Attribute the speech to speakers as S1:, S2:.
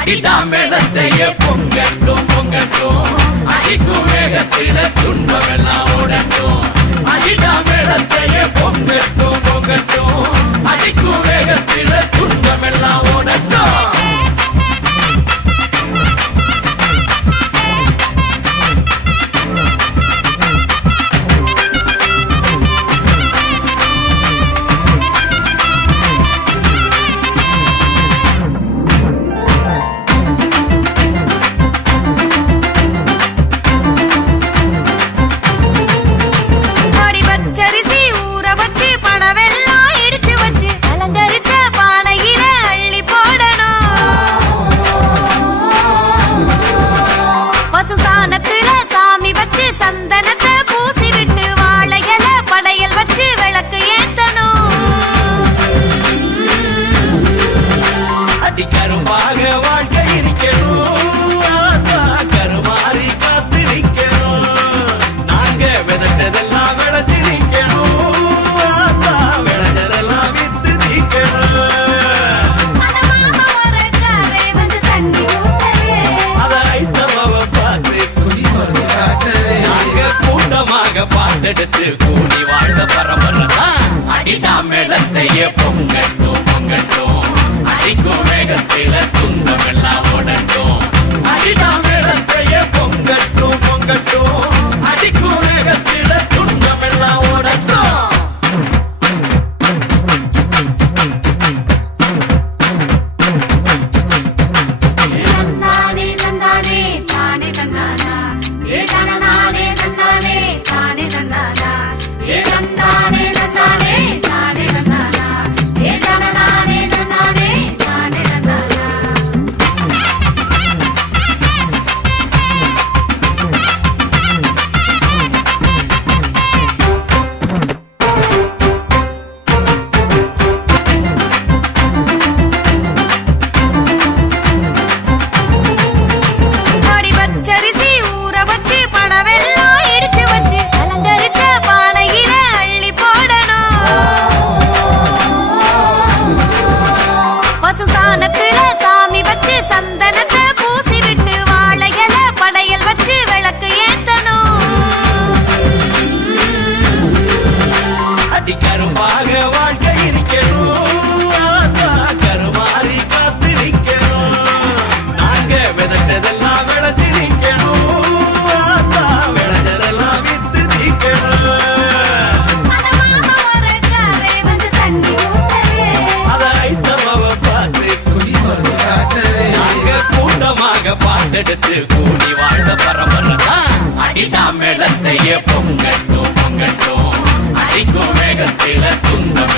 S1: அடிதாம் வெள்ளத்தையே பொங்கட்டும் பொங்கட்டும். அடிக்கும் வேகத்தில
S2: துன்பம் சந்தனத்தை பூசி விட்டு வச்சு விளக்கு ஏத்தணும்.
S1: அதிகாரமாக வாழ்க்கை காதெடுத்து கூடி வாழ்ந்த பரம்பரம் அடிடா மேளத்தையே பொங்கட்டும் பொங்கட்டும். அடிக்கும் வேகத்தில
S2: வானத்துல சாமி வச்சு
S1: சந்த எடுத்து கூடி வாழ்ந்த பரபரதா அடிடா மேளத்தையே பொங்கட்டும் பொங்கட்டும். அடிக்கும் வேகத்தில துன்பம்